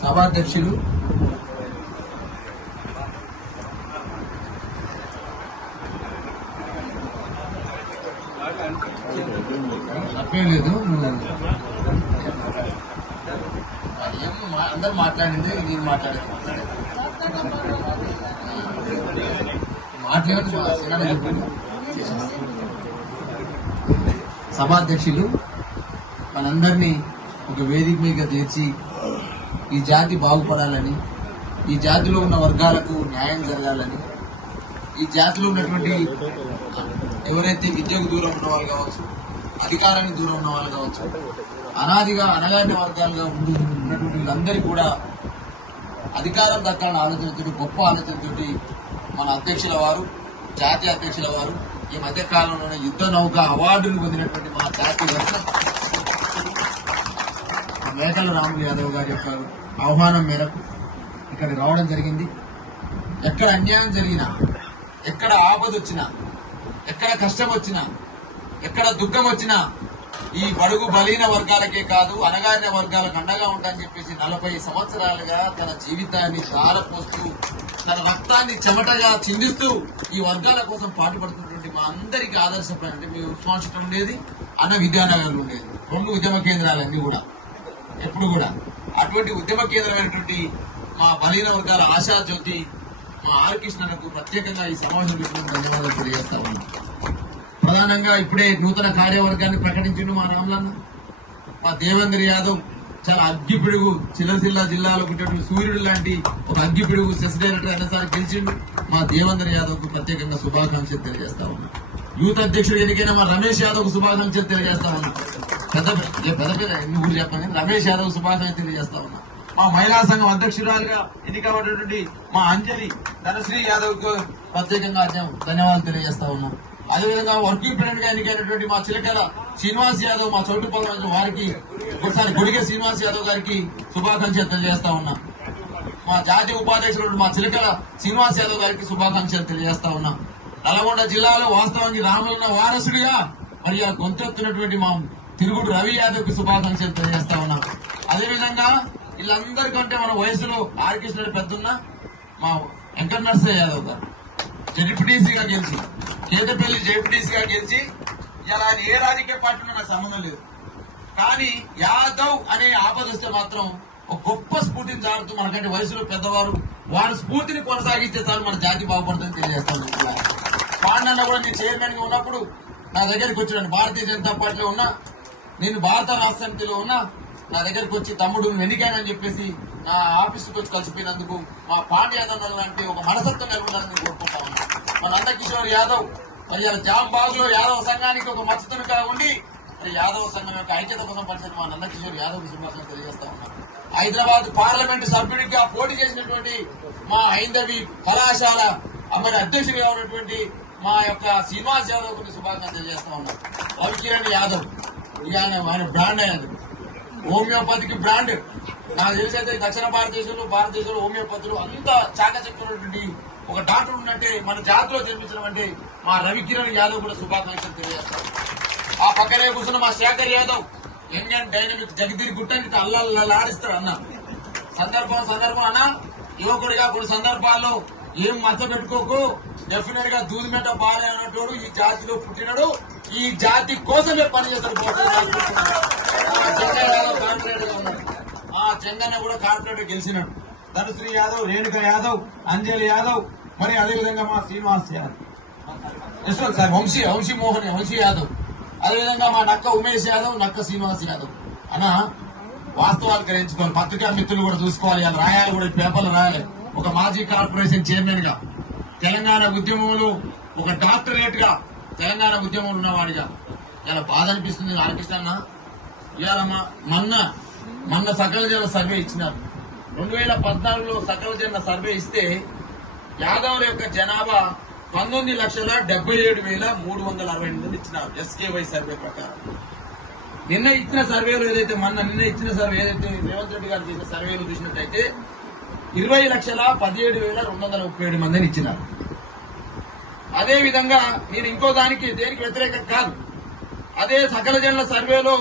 సభాధ్యక్షులు తప్పేలేదు, అందరు మాట్లాడింది నేను మాట్లాడేది సభాధ్యక్షులు మనందరినీ ఒక వేదిక మీద చేర్చి ఈ జాతి బాగుపడాలని, ఈ జాతిలో ఉన్న వర్గాలకు న్యాయం జరగాలని, ఈ జాతిలో ఉన్నటువంటి ఎవరైతే విద్యకు దూరం ఉన్న వాళ్ళు కావచ్చు, అధికారానికి దూరం ఉన్న వాళ్ళు కావచ్చు, అనాదిగా అణగారిన వర్గాలుగా ఉన్నటువంటి వీళ్ళందరికీ కూడా అధికారం దక్కాలని ఆలోచనతో, గొప్ప ఆలోచనతోటి మన అధ్యక్షుల వారు, జాతీయ అధ్యక్షుల వారు ఈ మధ్య కాలంలోనే యుద్ధ నౌక అవార్డును పొందినటువంటి మా జాతీయ రత్న మేకల రాములు యాదవ్ గారి యొక్క ఆహ్వానం మేరకు ఇక్కడికి రావడం జరిగింది. ఎక్కడ అన్యాయం జరిగినా, ఎక్కడ ఆపద వచ్చినా, ఎక్కడ కష్టం వచ్చినా, ఎక్కడ దుఃఖం వచ్చినా ఈ బడుగు బలీన వర్గాలకే కాదు అణగారిన వర్గాలకు అండగా ఉంటాయని చెప్పేసి 40 సంవత్సరాలుగా తన జీవితాన్ని ధారపోస్తూ, తన రక్తాన్ని చెమటగా చిందిస్తూ ఈ వర్గాల కోసం పాటుపడుతున్నటువంటి మా అందరికీ ఆదర్శప్రాయం. అంటే మీ ఉస్మాన్ సిటీ ఉండేది, అన్న విద్యానగర్లు ఉండేది, 2 ఉద్యమ కేంద్రాలన్నీ కూడా ఎప్పుడు కూడా అటువంటి ఉద్యమ కేంద్రమైనటువంటి మా బలీన వర్గాల ఆశాజ్యోతి మా ఆర్ కృష్ణకు ప్రత్యేకంగా ఈ సమావేశం పెట్టిన ధన్యవాదాలు తెలియజేస్తా ఉన్నాం. ప్రధానంగా ఇప్పుడే నూతన కార్యవర్గాన్ని ప్రకటించిండు మా రామ్లన్న. మా దేవేంద్ర యాదవ్ చాలా అగ్గిపిడుగు, చిలసిల్లా జిల్లాలో పుట్టినటువంటి సూర్యుడు లాంటి ఒక అగ్గిపిడుగు సెస్ డైరెక్టర్ అయినసారి గెలిచిండు. మా దేవేంద్ర యాదవ్ కు ప్రత్యేకంగా శుభాకాంక్షలు తెలియజేస్తా ఉన్నాం. యూత్ అధ్యక్షుడు ఎన్నికైన మా రమేష్ యాదవ్ కు శుభాకాంక్షలు తెలియజేస్తా ఉన్నాం. పెద్ద ఎన్ని ఊరు చెప్పండి, రమేష్ యాదవ్ శుభాకాంక్షలు తెలియజేస్తా ఉన్నాం. మా మహిళా సంఘం అధ్యక్షురాలుగా ఎన్నికబడినటువంటి మా అంజలి ధనశ్రీ యాదవ్ కు ప్రత్యేకంగా ధన్యవాదాలు తెలియజేస్తా ఉన్నాం. అదేవిధంగా వర్కింగ్ ప్రెసిడెంట్ గా ఎన్నికైనటువంటి మా చిలకల శ్రీనివాస్ యాదవ్, మా చోటుపల్లి వారికి ఒకసారి గొడిగ శ్రీనివాస్ యాదవ్ గారికి శుభాకాంక్షలు తెలియజేస్తా ఉన్నా. మా జాతీయ ఉపాధ్యక్షుడు మా చిలకల శ్రీనివాస్ యాదవ్ గారికి శుభాకాంక్షలు తెలియజేస్తా ఉన్నా. నల్గొండ జిల్లాలో వాస్తవానికి రాములన్న వారసుడిగా మరి గొంతెత్తున్నటువంటి మా తిరుగుడు రవి యాదవ్ కి శుభాకాంక్షలు తెలియజేస్తా ఉన్నా. అదేవిధంగా వీళ్ళందరికంటే మన వయసులో ఆర్ కృష్ణ పెద్దన్న మా వెంకట నరసయ్య యాదవ్ గారు జెడ్పీటీసీగా గెలిచి, కేతపల్లి జెడ్పీటీసీగా గెలిచి ఇలా ఆయన ఏ రాజకీయ పార్టీలో నాకు సంబంధం లేదు, కానీ యాదవ్ అనే ఆపద వస్తే మాత్రం ఒక గొప్ప స్ఫూర్తిని చాలుతూ మనకంటే వయసులో పెద్దవారు వారి స్ఫూర్తిని కొనసాగిస్తే చాలు మన జాతి బాగుపడుతుందని తెలియజేస్తాను. పాండన్న కూడా నేను చైర్మన్ గా ఉన్నప్పుడు నా దగ్గరికి వచ్చాను. భారతీయ జనతా పార్టీలో ఉన్నా, నేను భారత రాష్ట్ర సమితిలో ఉన్నా, నా దగ్గరికి వచ్చి తమ్ముడు ఎన్నికైనని చెప్పేసి నా ఆఫీసుకు వచ్చి కలిసిపోయినందుకు మా పాండ్యాదన్న లాంటి ఒక మనసత్వం నెలకొండాలని కోరుకుంటా ఉన్నా. మన నందకిషోర్ యాదవ్ మరి జాంబాగ్ లో యాదవ సంఘానికి ఒక మచ్చతునిగా ఉండి మరి యాదవ సంఘం యొక్క ఐక్యత కోసం పనిచేసిన మా నందకిషోర్ యాదవ్ శుభాకాంక్షలు తెలియజేస్తా ఉన్నా. హైదరాబాద్ పార్లమెంటు సభ్యుడిగా పోటీ చేసినటువంటి మా హైందవి కళాశాల మరి అధ్యక్షుడిగా ఉన్నటువంటి మా యొక్క శ్రీనివాస్ యాదవ్ కు శుభాకాంక్షలు తెలియజేస్తా ఉన్నాం. రవికిరణ్ యాదవ్ ఇక ఆయన బ్రాండ్ అయ్యారు, హోమియోపతికి బ్రాండ్. నాకు తెలిసైతే దక్షిణ భారతదేశంలో హోమియోపతులు అంత చాకచక్యున్నటువంటి ఒక డాక్టర్ ఉన్నట్టే మన జాతిలో జన్మించడం అంటే మా రవికిరణ్ యాదవ్ కూడా శుభాకాంక్షలు తెలియజేస్తారు. ఆ పక్కనే కూర్చున్న మా Shekhar Yadav young and dynamic జగదీర్ గుట్టని అల్లాడిస్తాడు అన్న. సందర్భం అన్న యువకుడిగా కొన్ని సందర్భాల్లో ఏం మచ్చ పెట్టుకోకు, డెఫినెట్ గా దూదిమెట్ట బాలే అన్నట్టు ఈ జాతిలో పుట్టినాడు, ఈ జాతి కోసమే పనిచేస్తాడు. ఆ చెంగన్న కూడా కార్పొరేటర్ గెలిచినాడు. ధనశ్రీ యాదవ్, రేణుక యాదవ్, అంజలి యాదవ్, మరి అదేవిధంగా మా శ్రీనివాస్ యాదవ్, యశ్వంత్ సార్, వంశీ యాదవ్, అదేవిధంగా మా నక్క ఉమేష్ యాదవ్, నక్క శ్రీనివాస్ యాదవ్. అన్న వాస్తవాలు గ్రహించుకోవాలి, పత్రికా మిత్రులు కూడా చూసుకోవాలి, అది రాయాలి కూడా, పేపర్లు రాయాలి. ఒక మాజీ కార్పొరేషన్ చైర్మన్ గా, తెలంగాణ ఉద్యమంలో ఒక డాక్టరేట్ గా తెలంగాణ ఉద్యమంలో ఉన్నవాడిగా ఇలా బాధ అనిపిస్తుంది. ఆర్కృష్ణ ఇవాళ మొన్న సకల జన సర్వే ఇచ్చినారు. 2014లో సకల జన సర్వే ఇస్తే యాదవుల యొక్క జనాభా 19,77,368 మంది ఇచ్చినారు ఎస్కేవై సర్వే ప్రకారం. నిన్న ఇచ్చిన సర్వేలో ఏదైతే రేవంత్ రెడ్డి గారు చేసిన సర్వేలు చూసినట్లయితే 20,17,237 మందిని ఇచ్చినారు. అదేవిధంగా నేను ఇంకో దేనికి వ్యతిరేకం కాదు, అదే సకల జనుల సర్వేలో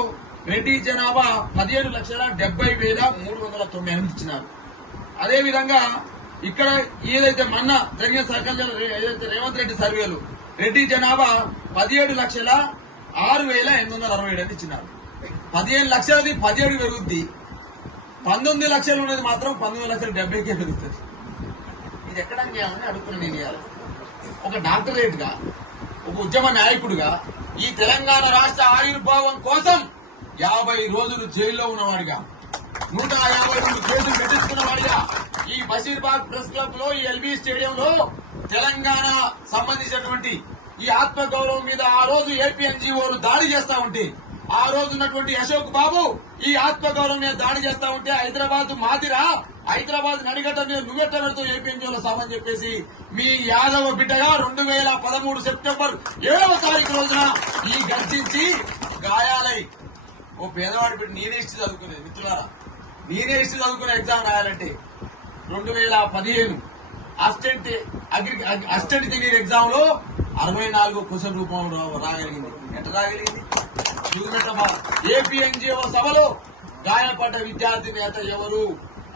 రెడ్డి జనాభా 17,70,398 ఇచ్చినారు. అదే విధంగా ఇక్కడ ఏదైతే మొన్న జరిగిన సర్కల్ ఏదైతే రేవంత్ రెడ్డి సర్వేలు రెడ్డి జనాభా 17,06,867 ఇచ్చినారు. 15 లక్షలది 17 పెరుగుద్ది, 19 లక్షలు ఉన్నది మాత్రం 19,70,000కే పెరుగుతుంది. ఇది ఎక్కడ చేయాలని అడుగుతున్నా నేను. ఇవాళ ఒక డాక్టరేట్ గా, ఒక ఉద్యమ నాయకుడిగా ఈ తెలంగాణ రాష్ట్ర ఆవిర్భావం కోసం 50 రోజులు జైల్లో ఉన్నవాడిగా, 152 కేసులు పెట్టించుకున్నవాడిగా ఈ బషీర్బాగ్ ప్రెస్ క్లబ్ లో, ఈ ఎల్బీ స్టేడియంలో తెలంగాణ సంబంధించినటువంటి ఈ ఆత్మగౌరవం మీద ఆ రోజు ఏపీ ఎన్జీఓలు దాడి చేస్తా ఉంటే, ఆ రోజు ఉన్నటువంటి అశోక్ బాబు ఈ ఆత్మగౌరవం మీద దాడి చేస్తా ఉంటే, హైదరాబాద్ మాదిరా, హైదరాబాద్ నడిగడ్డ మీద నువ్వెట్ట పెడుతూ ఏపీ ఎన్జీఓల సామని చెప్పేసి మీ యాదవ బిడ్డగా 2013 సెప్టెంబర్ 7వ తారీఖు రోజున ఈ గర్జించి గాయాలై ఓ పేదవాడి బిడ్డ నేనే ఇచ్చి చదువుకునేది. మిత్రులారా, నేనే ఇచ్చి చదువుకునే ఎగ్జామ్ రాయాలంటే 2015 అసిస్టెంట్ ఇంజనీర్ ఎగ్జామ్ లో 64 క్వశ్చన్ రూపంలో రాగలిగింది. ఎట్లా రాగలిగింది? ఏపీ ఎన్జీఓ సభలో గాయపడ్డ విద్యార్థి నేత ఎవరు?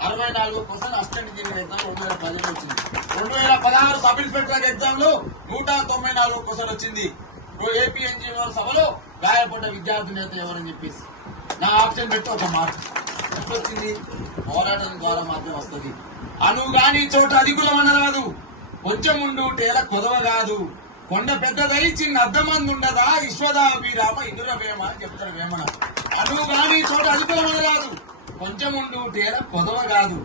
64 క్వశ్చన్ అసిస్టెంట్ ఇంజనీర్ ఎగ్జామ్ 2010 వచ్చింది. 2016 సబ్ ఇన్స్పెక్టర్ ఎగ్జామ్ లో 194 క్వశ్చన్ వచ్చింది. ఏపీ ఎన్జీఓ సభలో గాయపడ్డ విద్యార్థి నేత ఎవరని చెప్పేసి నా ఆప్షన్ పెట్టి ఒక మార్క్ ఎట్లొచ్చింది? పోరాటం ద్వారా మాత్రం వస్తుంది. అనుగాని చోట అధికులం అనరాదు, కొంచెం ఉండు టేల కొదవ కాదు, కొండ పెద్దదై చిన్న అర్ధమంది ఉండదా, విశ్వదాభిరామ ఇందుల వేమ అని చెప్తారు వేమన. అనుగాని చోట అధికులం అనరాదు, కొంచెం ఉండు టేల కొదవ కాదు,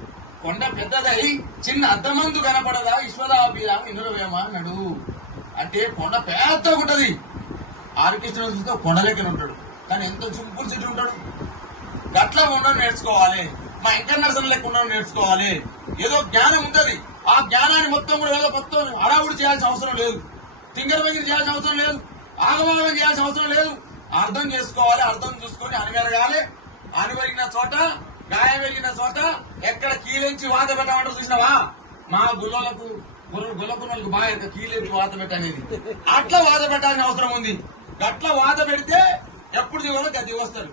కొండ పెద్దదై చిన్న అర్ధమందు కనపడదా, విశ్వదాభిరామ ఇందుల వేమ అన్నాడు. అంటే కొండ పెద్దగా ఉంటది. ఆర్కెస్ట్రా చూస్తే కొండ లెక్కన ఉంటాడు, కానీ ఎంత సింపుల్ సిటీ ఉంటాడు. గట్లా ఉండడం నేర్చుకోవాలి. మా ఇంటర్నేషనల్ లెక్క ఉండడం నేర్చుకోవాలి. ఏదో జ్ఞానం ఉంటది, ఆ జ్ఞానాన్ని మొత్తం కూడా ఏదో మొత్తం హడావుడి చేయాల్సిన అవసరం లేదు, తింగర బగిరి చేయాల్సిన అవసరం లేదు, ఆగమాగం చేయాల్సిన అవసరం లేదు. అర్థం చేసుకోవాలి, అర్థం చూసుకొని అనివెరగాలి. అనివరిగిన చోట, గాయం వెలిగిన చోట ఎక్కడ కీలించి వాత పెట్టమంటారు చూసినావా? మా గుల్లకున్నలకు బాగా కీలించి వాత పెట్టనేది అట్లా వాత పెట్టాల్సిన అవసరం ఉంది. గట్ల వాత పెడితే ఎప్పుడు దిగో గది వస్తారు.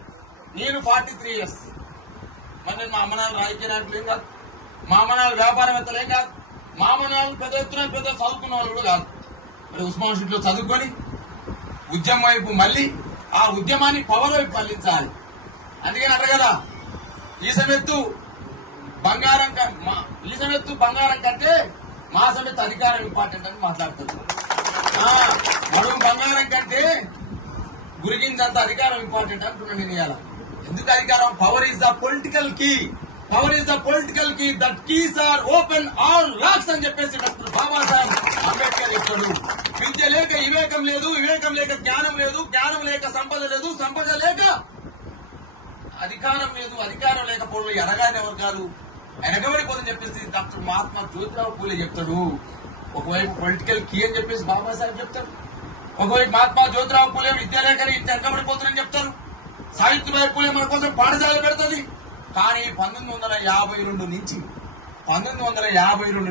నేను 43 years. మరి నేను మా అమ్మనాలు రాజకీయ నాయకులు ఏం కాదు, మా అమ్మనాలు వ్యాపారవేత్తలు ఏం కాదు, మా అమ్మనాలు పెద్ద ఎత్తున పెద్ద చదువుకున్న వాళ్ళు కూడా కాదు. మరి ఉస్మాన్ సిటీలో చదువుకొని ఉద్యమం వైపు మళ్ళీ ఆ ఉద్యమాన్ని పవర్ వైపు మళ్లించాలి. అందుకని అంటారు కదా, ఈ సమెత్తు బంగారం కంటే మా సమెత్తు అధికారం ఇంపార్టెంట్ అని మాట్లాడుతుంది. మనం బంగారం కంటే గురిగించంత అధికారం ఇంపార్టెంట్ అంటున్నాను నేను ఇవాళ. ఎందుకు అధికారం? Power is the political key, power is the political key, that keys are open all locks అని చెప్పేసి డాక్టర్ బాబాసాహెబ్ అంబేద్కర్ చెప్తాడు. విద్య లేక వివేకం లేదు, వివేకం లేక జ్ఞానం లేదు, జ్ఞానం లేక సంపద లేదు, సంపద లేక అధికారం లేదు, అధికారం లేకపోవడం ఎనగానే ఎవరు కాదు, వెనకబడిపోదని చెప్పేసి డాక్టర్ మహాత్మా జ్యోతిరావు పూలే చెప్తాడు. ఒకవైపు పొలిటికల్ కీ అని చెప్పేసి బాబాసాహెబ్ చెప్తాడు, ఒకవైపు మహాత్మా జ్యోతిరావు పూలే విద్య లేక వెనకబడిపోతుందని చెప్తారు. సావిత్రిబాయి పూలే మన కోసం పాఠశాల పెడుతుంది. కానీ 1952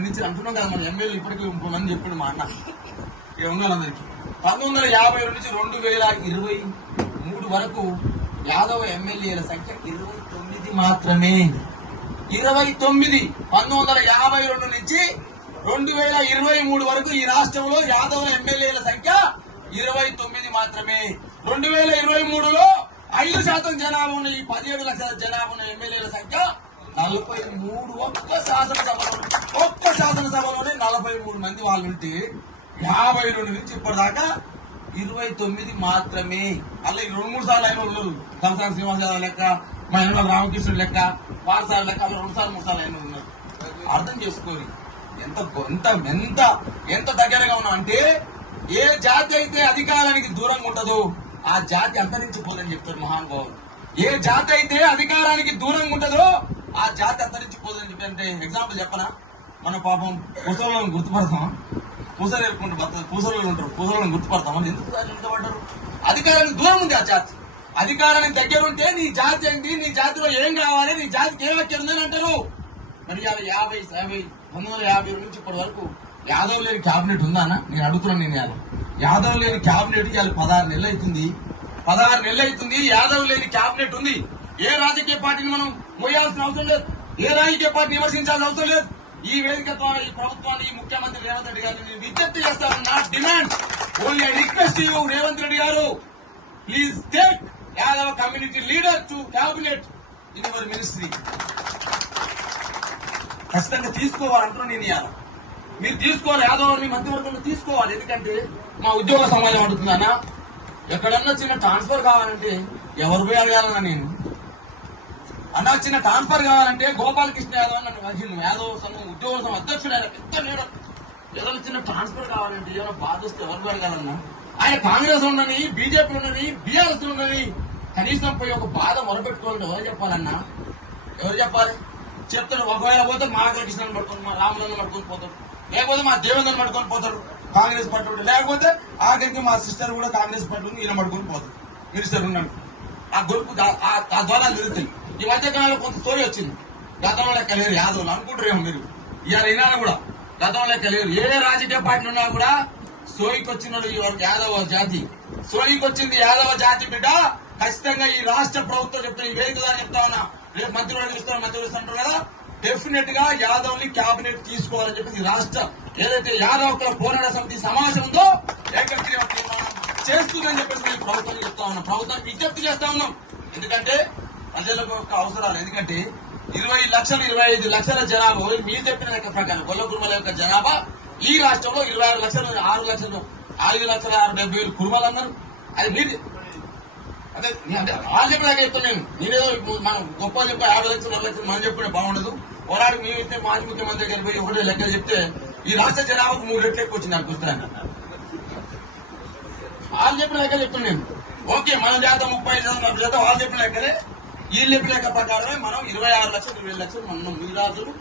నుంచి అంటున్నాం కదా, మన ఎమ్మెల్యే ఇప్పటికీ మంది చెప్పాడు మా అన్న ఇక్కడ ఉన్న వాళ్ళందరికీ. 1952 నుంచి 2023 వరకు యాదవ ఎమ్మెల్యేల సంఖ్య 29 మాత్రమే. 29. 1952 నుంచి 2023 వరకు ఈ రాష్ట్రంలో యాదవ ఎమ్మెల్యేల సంఖ్య 29 మాత్రమే. 2023లో 5% జనాభా ఉన్న ఈ 17 లక్షల జనాభా ఉన్న ఎమ్మెల్యేల సంఖ్య 43. ఒక్క శాసనసభలోనే 43 మంది వాళ్ళుంటే 52 నుంచి ఇప్పటిదాకా 29 మాత్రమే. అలా 2-3 సార్లు అయిన వాళ్ళు సంవత్సరం శ్రీనివాస యాదవ్ లెక్క, మా ఎన్నో రామకృష్ణుడు లెక్క, వారసాల లెక్క 2 సార్లు 3 సార్లు అయిన ఉన్నారు. అర్థం చేసుకోని ఎంత దగ్గరగా ఉన్నాం అంటే, ఏ జాతి అయితే అధికారానికి దూరంగా ఉంటుందో ఆ జాతి అంతరించిపోదని చెప్తారు మహానుభావులు. ఏ జాతి అయితే అధికారానికి దూరంగా ఉంటుందో ఆ జాతి అంతరించిపోదని చెప్పి. అంటే ఎగ్జాంపుల్ చెప్పనా? మన పాపం పూసలను గుర్తుపడతాం, పూసలు ఎరుకుంటూ పూసలు ఉంటారు, పూసలను గుర్తుపడతాం. ఎందుకు నిలబడ్డారు? అధికారానికి దూరం ఉంది ఆ జాతి. అధికారానికి దగ్గర ఉంటే నీ జాతి ఏంటి, నీ జాతిలో ఏం కావాలి, నీ జాతికి ఏం వచ్చేది అంటారు. మరి 1952 నుంచి ఇప్పటి వరకు యాదవ్ లేని క్యాబినెట్ ఉందా అన్న? నేను అడుగుతున్నాను. నేను యాదవ్ లేని క్యాబినెట్ ఇవాళ 16 నెలలు అవుతుంది. 16 నెలలు అవుతుంది. యాదవ్ లేని క్యాబినెట్ ఉంది. ఏ రాజకీయ పార్టీని మనం మోయాల్సిన అవసరం లేదు. ఏ రాజకీయ పార్టీని విమర్శించాల్సిన అవసరం లేదు. ఈ వేదిక ద్వారా ఈ ప్రభుత్వాన్ని, ఈ ముఖ్యమంత్రి రేవంత్ రెడ్డి గారిని నేను విజ్ఞప్తి చేస్తాను. Not demand, only I request you Revanth Reddy garu, please take Yadav community leader to cabinet in your ministry. ఖచ్చితంగా తీసుకోవాలంటున్నా నేను ఇవాళ. మీరు తీసుకోవాలి, యాదవ్ మంత్రివర్గంలో తీసుకోవాలి. ఎందుకంటే మా ఉద్యోగ సమాజం అడుగుతుందన్నా, ఎక్కడన్నా చిన్న ట్రాన్స్ఫర్ కావాలంటే ఎవరు పోయి అడగాలన్నా నేను అన్నా, చిన్న ట్రాన్స్ఫర్ కావాలంటే గోపాలకృష్ణ యాదవ్ నన్ను వహిల్ యాదవ్ సంఘం ఉద్యోగ సంఘం అధ్యక్షుడు, ఆయన పెద్ద లీడర్. ఏదైనా చిన్న ట్రాన్స్ఫర్ కావాలంటే ఏమైనా బాధ వస్తే ఎవరు పోయి అడగాలన్నా? ఆయన కాంగ్రెస్ ఉండని, బీజేపీ ఉండని, బీఆర్ఎస్ ఉండని, కనీసం పోయి ఒక బాధ మొరపెట్టుకోవాలంటే ఎవరు చెప్పాలన్నా? ఎవరు చెప్పాలి? చెప్తారు. ఒకవేళ పోతే మా కృష్ణను పట్టుకొని, మా రాములను పట్టుకొని పోతారు, లేకపోతే మా దేవేంద్రను పట్టుకొని పోతారు కాంగ్రెస్ పార్టీ, లేకపోతే ఆఖరికి మా సిస్టర్ కూడా కాంగ్రెస్ పార్టీ ఈయన పట్టుకొని పోతారు. మినిస్టర్ ఉన్నాడు. ఆ గొలుపు ఆ ద్వారా తిరుగుతాయి. ఈ మధ్యకాలంలో కొంత స్టోరీ వచ్చింది. గతంలో లెక్క లేరు యాదవ్లు అనుకుంటారేమో మీరు. ఇవాళ ఈనాడు కూడా గతంలో లెక్క లేరు. ఏ రాజకీయ పార్టీ ఉన్నా కూడా సోయికి వచ్చిన యాదవ జాతి, సోయికి వచ్చింది యాదవ జాతి బిడ్డ. ఖచ్చితంగా ఈ రాష్ట్ర ప్రభుత్వం చెప్తున్నా, ఈ వేదిక ద్వారా చెప్తా ఉన్నా, రేపు మంత్రులు ఇస్తారు కదా, డెఫినెట్ గా యాదవ్ ని క్యాబినెట్ తీసుకోవాలని చెప్పి రాష్ట్ర ఏదైతే యాదవ్ కుల పోరాట సమితి సమావేశం ఉందో ఏకగ్రీవ తీర్మానం చేస్తుందని చెప్పేసి మేము ప్రభుత్వం చెప్తా ఉన్నాం. ప్రభుత్వానికి విజ్ఞప్తి చేస్తా ఉన్నాం. ఎందుకంటే ప్రజలకు యొక్క అవసరాలు, ఎందుకంటే 20 లక్షలు 25 లక్షల జనాభా మీరు చెప్పిన లెక్క ప్రకారం గొల్ల కుటుంబాల యొక్క జనాభా ఈ రాష్ట్రంలో 26 లక్షలు 6 లక్షలు 5,70,000 కుటుంబాలు అన్నారు. అది మీరు అదే వాళ్ళు చెప్పినాక చెప్తాను నేనేదో మనం గొప్ప చెప్పి 50 లక్షలు 100 లక్షలు మనం చెప్పిన బాగుండదు. పోరాడికి మేము ఇస్తే మాజీ ముఖ్యమంత్రి దగ్గర పోయి ఒకటే లెక్కలు చెప్తే ఈ రాష్ట్ర జనాభాకు 3 రెట్లు ఎక్కువ వచ్చింది నాకు పుస్తకాన్ని. వాళ్ళు చెప్పిన లెక్క చెప్తాను నేను. ఓకే, మనం చేద్దాం 35 శాతం వాళ్ళు చెప్పిన లెక్కలే. వీళ్ళు చెప్పిన లెక్క ప్రకారమే మనం 26 లక్షలు 20 లక్షలు మనం మిగతాదులు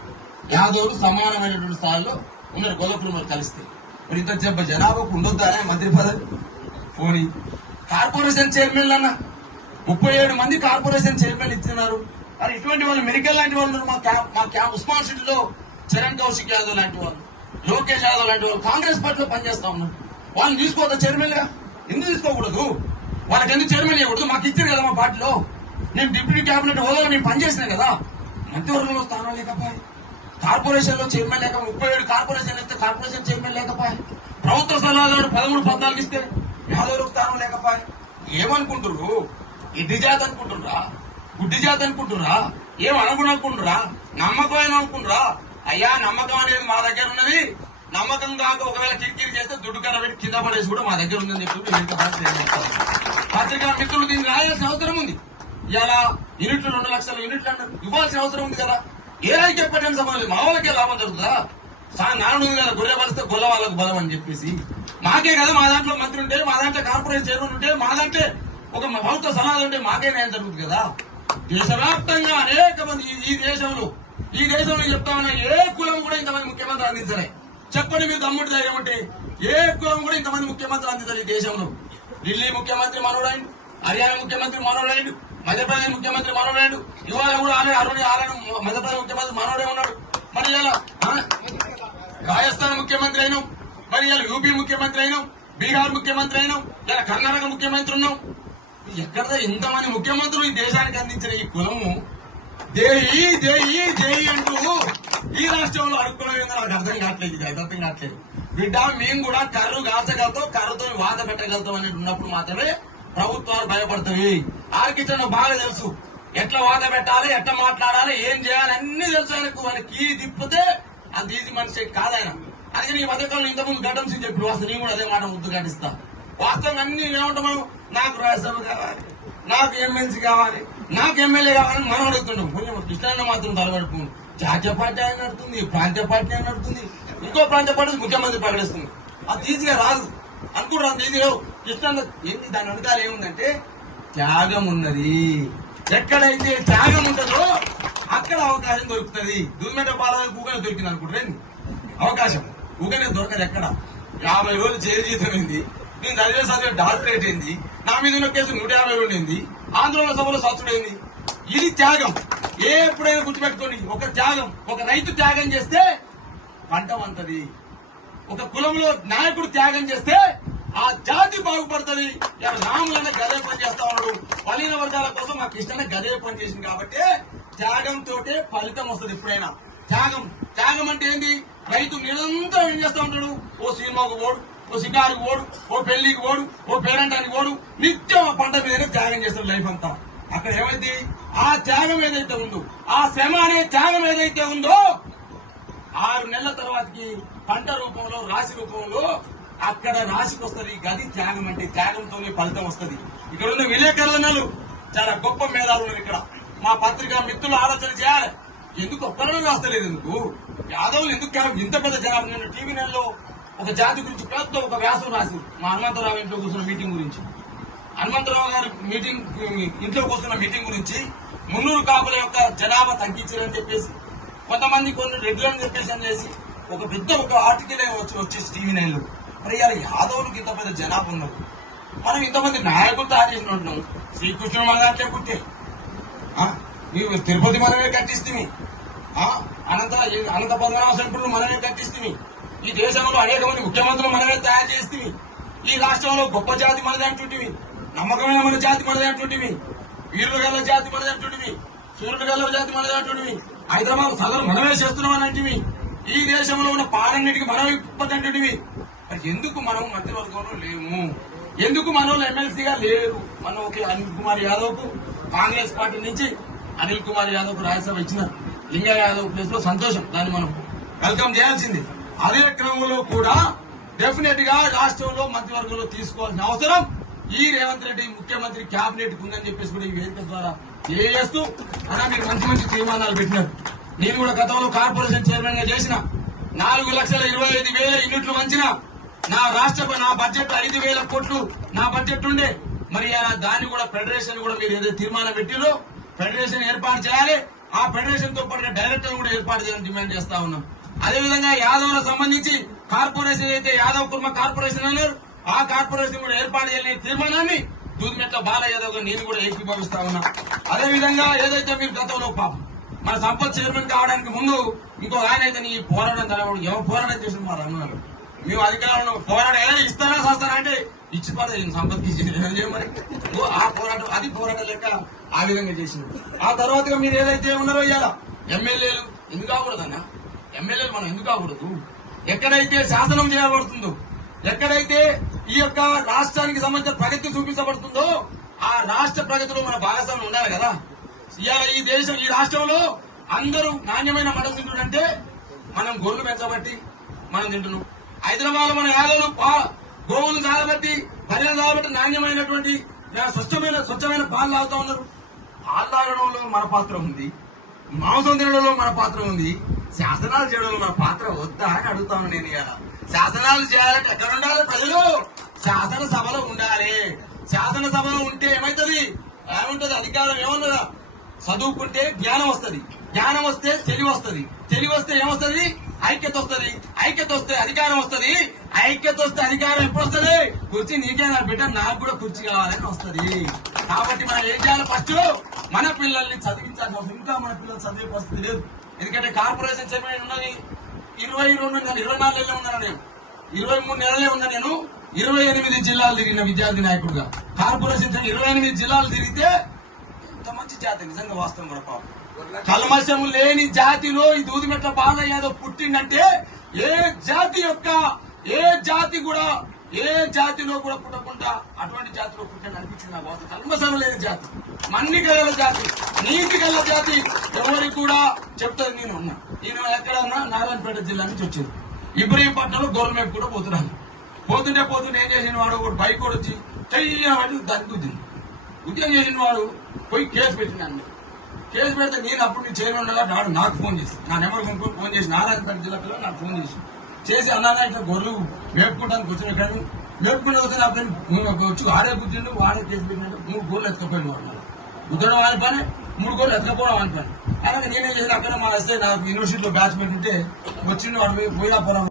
యాదవులు సమానమైనటువంటి స్థాయిలో ఉన్నారు గొల్ల కుటుంబాలు కలిస్తే. మరి ఇంత చెప్ప జనాభాకు ఉండొద్దానే మంత్రి పదవి పోనీ. కార్పొరేషన్ చైర్మన్లు అన్న 37 మంది కార్పొరేషన్ చైర్మన్ ఇస్తున్నారు. మరి ఇటువంటి వాళ్ళు మెడికల్ లాంటి వాళ్ళు మా ఉస్మాన్ సిటీలో చరణ్ కౌశిక్ యాదవ్ లాంటి వాళ్ళు, లోకేష్ యాదవ్ లాంటి వాళ్ళు కాంగ్రెస్ పార్టీలో పనిచేస్తా ఉన్నారు. వాళ్ళని తీసుకోవద్దా చైర్మన్ గా? ఎందుకు తీసుకోకూడదు? వాళ్ళకి ఎందుకు చైర్మన్ ఇవ్వకూడదు? మాకు ఇచ్చారు కదా మా పార్టీలో. నేను డిప్యూటీ క్యాబినెట్ హోదాలో నేను పనిచేసిన కదా. మంత్రివర్గంలో స్థానం లేకపోయి, కార్పొరేషన్ లో చైర్మన్ లేక 37 కార్పొరేషన్ ఇస్తే కార్పొరేషన్ చైర్మన్ లేకపోయి, ప్రభుత్వ సలహాదారు 13-14 ఇస్తే యాదవ్ స్థానం లేకపోయి. ఏమనుకుంటున్నారు? ఇడ్డి జాతి అనుకుంటున్నారా? గుడ్డి జాతి అనుకుంటున్నారా? ఏం అనుకుంటున్నారా? నమ్మకం ఏమనుకుంటురా? అయ్యా, నమ్మకం అనేది మా దగ్గర ఉన్నది. నమ్మకం కాక ఒకవేళ కిరికిరి చేస్తే దుడ్డు కర్ర పెట్టి కింద పడేసి కూడా మా దగ్గర ఉందని చెప్పి పత్రికా మిత్రులు దీన్ని రాయాల్సిన అవసరం ఉంది. ఇలా యూనిట్లు 2 లక్షల యూనిట్లు అన్నారు, ఇవ్వాల్సిన అవసరం ఉంది కదా. ఏ ఐక్య పట్టణ సమాజం మా వాళ్ళకే లాభం జరుగుతుందా? నానుడు ఉంది కదా, గొర్రె పరిస్తే గొల్ల వాళ్ళకు బలం అని చెప్పేసి. మాకే కదా మా దాంట్లో మంత్రి ఉంటే, మా దాంట్లో కార్పొరేషన్ చైర్మన్ ఉంటే, మా దాంట్లో ఒక ప్రభుత్వ సలహాలు ఉంటే మాకే న్యాయం జరుగుతుంది కదా. దేశవ్యాప్తంగా అనేక మంది ఈ దేశంలో చెప్తా ఉన్నా, ఏ కులం కూడా ఇంతమంది ముఖ్యమంత్రి అందించలే. చెప్పండి మీరు దమ్ముడి ధైర్యం ఉంటే. ఏ కులం కూడా ఇంతమంది ముఖ్యమంత్రి అందించాలి ఈ దేశంలో. ఢిల్లీ ముఖ్యమంత్రి మనోడైండు, హర్యానా ముఖ్యమంత్రి మనోడైండు, మధ్యప్రదేశ్ ముఖ్యమంత్రి మనోడైండు, ఇవాళ కూడా ఆరు మధ్యప్రదేశ్ ముఖ్యమంత్రి మనోడే ఉన్నాడు. మరి ఇలా రాజస్థాన్ ముఖ్యమంత్రి అయినాం, మరి ఇలా యూపీ ముఖ్యమంత్రి అయినాం, బీహార్ ముఖ్యమంత్రి అయినాం, ఇలా కర్ణాటక ముఖ్యమంత్రి ఉన్నాం. ఎక్కడ ఇంతమంది ముఖ్యమంత్రులు ఈ దేశానికి అందించిన ఈ కులము దేయి దేయి దేయి అంటూ ఈ రాష్ట్రంలో అడుక్కునేందుకు నాకు అర్థం కావట్లేదు. ఇది అర్థం కావట్లేదు. బిడ్డ, మేము కూడా కర్రు కాల్చగలుగుతాం, కర్రతో వాత పెట్టగలుగుతాం అనేది ఉన్నప్పుడు మాత్రమే ప్రభుత్వాలు భయపడతాయి. ఆర్కిచన్ బాగా తెలుసు, ఎట్లా వాత పెట్టాలి, ఎట్లా మాట్లాడాలి, ఏం చేయాలి అన్ని తెలుసు ఆయనకు. ఆయనకి తిప్పితే అంత ఈజీ మనిషి కాదాయన. అందుకని ఈ పథకంలో ఇంతకుముందు గడ్డం సింగ్ చెప్పి వస్తే నేను కూడా అదే మాట ముద్దు కట్టిస్తా. వాస్తవం అన్ని ఏమంటాం మనం, నాకు రాజ్యసభ కావాలి, నాకు ఎమ్మెల్సీ కావాలి, నాకు ఎమ్మెల్యే కావాలని మనం అడుగుతున్నాం. కొంచెం కృష్ణాన్న మాత్రం తలబడుతుంది. జాతీయ పార్టీ ఆయన నడుతుంది, ప్రాంతీయ పార్టీ ఆయన నడుతుంది, ఇంకో ప్రాంతీయ పార్టీ ముఖ్యమంత్రి ప్రకటిస్తుంది. అది ఈజీగా రాదు అనుకుంటారు. అంత ఈజీగా కృష్ణాన్న ఏంటి దాని వెనకాల ఏముందంటే త్యాగం ఉన్నది. ఎక్కడైతే త్యాగం ఉంటుందో అక్కడ అవకాశం దొరుకుతుంది. దూమెట పాలన ఊగనే దొరికింది అనుకుంటారు. అవకాశం ఊగనే దొరకదు. ఎక్కడ 50 రోజులు జైలు జీతం అయింది, నేను చదివే డాక్టరేట్ అయింది, నా మీద ఉన్న కేసు 150 ఉండింది, ఆందోళన సభలో సచ్చుడైంది. ఇది త్యాగం. ఎప్పుడైనా గుర్తుపెట్టుకోండి, ఒక త్యాగం, ఒక రైతు త్యాగం చేస్తే పంట వంతది. ఒక కులంలో నాయకుడు త్యాగం చేస్తే ఆ జాతి బాగుపడుతుంది. ఇలా రాములన్న గదే పని చేస్తా ఉన్నాడు. బలహీన వర్గాల కోసం మా కృష్ణ గదే పని చేసింది కాబట్టి త్యాగంతో ఫలితం వస్తుంది. ఎప్పుడైనా త్యాగం అంటే ఏంది? రైతు నిరంతరం ఏం చేస్తా ఉంటాడు? ఓ సినిమాకు ఓడు, ఓ షికారుకు ఓడు, ఓ పెళ్లికి ఓడు, ఓ పేరంటానికి ఓడు, నిత్యం ఆ పంట మీదనే త్యాగం చేస్తాడు లైఫ్ అంతా. అక్కడ ఏమైంది? ఆ త్యాగం ఏదైతే ఉందో, ఆ శ్రమ అనే త్యాగం ఏదైతే ఉందో 6 నెలల తర్వాతకి పంట రూపంలో, రాశి రూపంలో అక్కడ రాశికి వస్తుంది. గది త్యాగం అంటే. త్యాగంతోనే ఫలితం వస్తుంది. ఇక్కడ ఉన్న విలేకరులు చాలా గొప్ప మేధావులు ఉన్నారు. ఇక్కడ మా పత్రికా మిత్రులు ఆలోచన చేయాలి. ఎందుకు ఒక్కరూ రాస్తలేదు? ఎందుకు యాదవులు ఎందుకు ఇంత పెద్ద జనాభా? నేను టీవీ నెలలో ఒక జాతి గురించి పెద్ద ఒక వ్యాసం రాసి మా హనుమంతరావు ఇంట్లో కూర్చున్న మీటింగ్ గురించి, హనుమంతరావు గారి ఇంట్లో కూర్చున్న మీటింగ్ గురించి, మున్నూరు కాపుల యొక్క జనాభా తగ్గించారని చెప్పేసి కొంతమంది కొన్ని రెగ్యులర్ చెప్పేసి అని చేసి ఒక ఆర్టికల్ వచ్చేసి టీవీ 9లో. మరి ఇలా యాదవులకు ఇంత పెద్ద జనాభా ఉన్నారు, మనం ఇంతమంది నాయకులు తయారు చేసిన ఉంటున్నాం. శ్రీకృష్ణుడు మన దాంట్లో పుట్టే మీరు తిరుపతి మనమే కట్టిస్తుంది, అనంత పద్మనాభ శంకరులు మనమే కట్టిస్తుంది, ఈ దేశంలో అనేక మంది ముఖ్యమంత్రులు మనమే తయారు చేస్తుంది, ఈ రాష్ట్రంలో గొప్ప జాతి మనదే అంటుంటివి, నమ్మకమైన మన జాతి మనదే అంటుంటివి, వీరులు గల జాతి మనదే అంటుంటివి, సూర్యుడు గల జాతి మనదే అంటుంటివి, హైదరాబాద్ సదరు మనమే చేస్తున్నామని అంటివి, ఈ దేశంలో ఉన్న పాలన్నిటికి మనమే ఇప్పటంటుంటివి. మరి ఎందుకు మనం మంత్రివర్గంలో లేము? ఎందుకు మన వాళ్ళు ఎమ్మెల్సీగా లేరు? మనం ఒక అనిల్ కుమార్ యాదవ్ కు కాంగ్రెస్ పార్టీ నుంచి అనిల్ కుమార్ యాదవ్ కు రాజ్యసభ ఇచ్చిన లింగయ్య యాదవ్ ప్లేస్ లో సంతోషం, దాన్ని మనం వెల్కమ్ చేయాల్సింది. అదే క్రమంలో కూడా డెఫినెట్ గా రాష్ట్రంలో మంత్రివర్గంలో తీసుకోవాల్సిన అవసరం ఈ రేవంత్ రెడ్డి ముఖ్యమంత్రి క్యాబినెట్ ఉందని చెప్పేసి కూడా ఈ వేదిక ద్వారా తెలియజేస్తూ, అలా మీరు మంచి తీర్మానాలు పెట్టినారు. నేను కూడా గతంలో కార్పొరేషన్ చైర్మన్ గా చేసిన 4,25,000 యూనిట్లు వంచిన నా బడ్జెట్ 5,000 కోట్లు నా బడ్జెట్ ఉండే. మరి దాన్ని కూడా ఫెడరేషన్ కూడా మీరు ఏదైతే తీర్మానం పెట్టిరో ఫెడరేషన్ ఏర్పాటు చేయాలి. ఆ ఫెడరేషన్ తో పాటుగా డైరెక్టర్ కూడా ఏర్పాటు చేయాలని డిమాండ్ చేస్తా ఉన్నాం. అదేవిధంగా యాదవ్లకు సంబంధించి కార్పొరేషన్ అయితే యాదవ్ కుర్మ కార్పొరేషన్ అన్నారు, ఆ కార్పొరేషన్ కూడా ఏర్పాటు చేయాలని తీర్మానాన్ని దూదిమెట్ల బాలయ్య యాదవ్ గా నేను కూడా ఏకీభవిస్తా ఉన్నా. అదేవిధంగా ఏదైతే మీరు గతంలో పాపం మన సంపత్ చైర్మన్ కావడానికి ముందు ఇంకో ఆయన అయితే నీ పోరాటం తెలవడు, ఎవరు పోరాటం చేసిన మా రంగంలో మేము అధికారంలో పోరాడే ఇస్తారా చేస్తారా అంటే ఇచ్చి పడదు సంపత్కి చేయమని ఆ పోరాటం అది పోరాటం లెక్క ఆ విధంగా చేసింది. ఆ తర్వాత మీరు ఏదైతే ఉన్నారో ఇవాళ ఎమ్మెల్యేలు ఎందుకు కాకూడదన్నా? ఎమ్మెల్యేలు మనం ఎందుకు కాకూడదు? ఎక్కడైతే శాసనం చేయబడుతుందో, ఎక్కడైతే ఈ యొక్క రాష్ట్రానికి సంబంధించిన ప్రగతి చూపించబడుతుందో ఆ రాష్ట్ర ప్రగతిలో మన భాగస్వామ్యం ఉండాలి కదా. ఇవాళ ఈ రాష్ట్రంలో అందరూ నాణ్యమైన మటన్ తింటుంటే మనం గొర్రెలు పెంచబట్టి మనం తింటున్నాం. హైదరాబాద్ లో మన యాదవులు గోవులు చాలబట్టి బర్రెలు చాలబట్టి నాణ్యమైనటువంటి స్వచ్ఛమైన పాలు తాగుతా ఉన్నారు. పాలు తాగడంలో మన పాత్ర ఉంది, మాంసం తినడంలో మన పాత్ర ఉంది, శాసనాలు చేయడంలో మన పాత్ర వద్దా అని అడుగుతాను నేను. ఇవాళ శాసనాలు చేయాలంటే ఎక్కడ ఉండాలి? ప్రజలు శాసనసభలో ఉండాలి. శాసనసభలో ఉంటే ఏమైతుంది? అధికారం ఏమన్నదా? చదువుకుంటే జ్ఞానం వస్తుంది, జ్ఞానం వస్తే తెలివి వస్తుంది, తెలివి వస్తే ఏమొస్తుంది? ఐక్యత వస్తుంది, ఐక్యత వస్తే అధికారం వస్తుంది, ఐక్యత వస్తే అధికారం ఎప్పుడు వస్తుంది? కుర్చీ నీకే నా బిడ్డ, నాకు కూడా కుర్చీ కావాలని వస్తుంది. కాబట్టి మనం ఏం చేయాలి? ఫస్ట్ మన పిల్లల్ని చదివించాల్సిన అవసరం. ఇంకా మన పిల్లలు చదివే పరిస్థితి లేదు. ఎందుకంటే కార్పొరేషన్ చైర్మన్ ఉన్నది 24 నెలలు ఉన్నాను నేను, 23 నెలలే ఉన్నా నేను. 28 జిల్లాలు తిరిగిన విద్యార్థి నాయకుడుగా కార్పొరేషన్ 28 జిల్లాలు తిరిగితే ఎంత మంచి జాతి నిజంగా వాస్తవం కూడా పాపం. కల్మషం లేని జాతిలో ఈ దూదిమెట్ల బాలయ్య యాదవ్ పుట్టిందంటే ఏ జాతిలో కూడా పుట్టకుండా అటువంటి జాతిలో పుట్టింది అనిపించింది నా బాధ. కల్మషం లేని జాతి, మన్నిక గల జాతి, నీతి గల జాతి ఎవరికి కూడా చెప్తాను. నేను ఎక్కడ ఉన్నా నారాయణపేట జిల్లా నుంచి వచ్చింది. ఇబ్రహీంపట్నంలో గవర్నమెంట్ కూడా పోతున్నాను. పోతుంటే ఏం చేసిన వాడు ఒక బైక్ కూడా వచ్చి చెయ్యబట్టి దానికి ఉద్యోగం చేసిన వాడు పోయి కేసు పెట్టినాను. కేసు పెడితే నేను అప్పుడు నీ చైర్మన్ నాడు నాకు ఫోన్ చేసి నా నెంబర్ కొనుక్కొని ఫోన్ చేసి నారాయణపేట జిల్లా పిల్లలు నాకు ఫోన్ చేసి అన్నా ఇట్లా గొర్రెలు మేపుకుంటానికి వచ్చిన కానీ మేపుకుంటే వస్తే నా వచ్చి ఆడే కూర్చుండు, ఆడే కేసు పెట్టినట్టు 3 గోర్లు ఎత్తుకపోయిన వాడు. ఉద్దడం వాని పని, 3 గోర్లు ఎత్తుకపోవడం వాని పని. అలాగే నేనేం చేసిన అక్కడ మా ఎస్ఐ నాకు యూనివర్సిటీలో బ్యాచ్ పెట్టుంటే వచ్చిండు వాడు పోయినా పొలం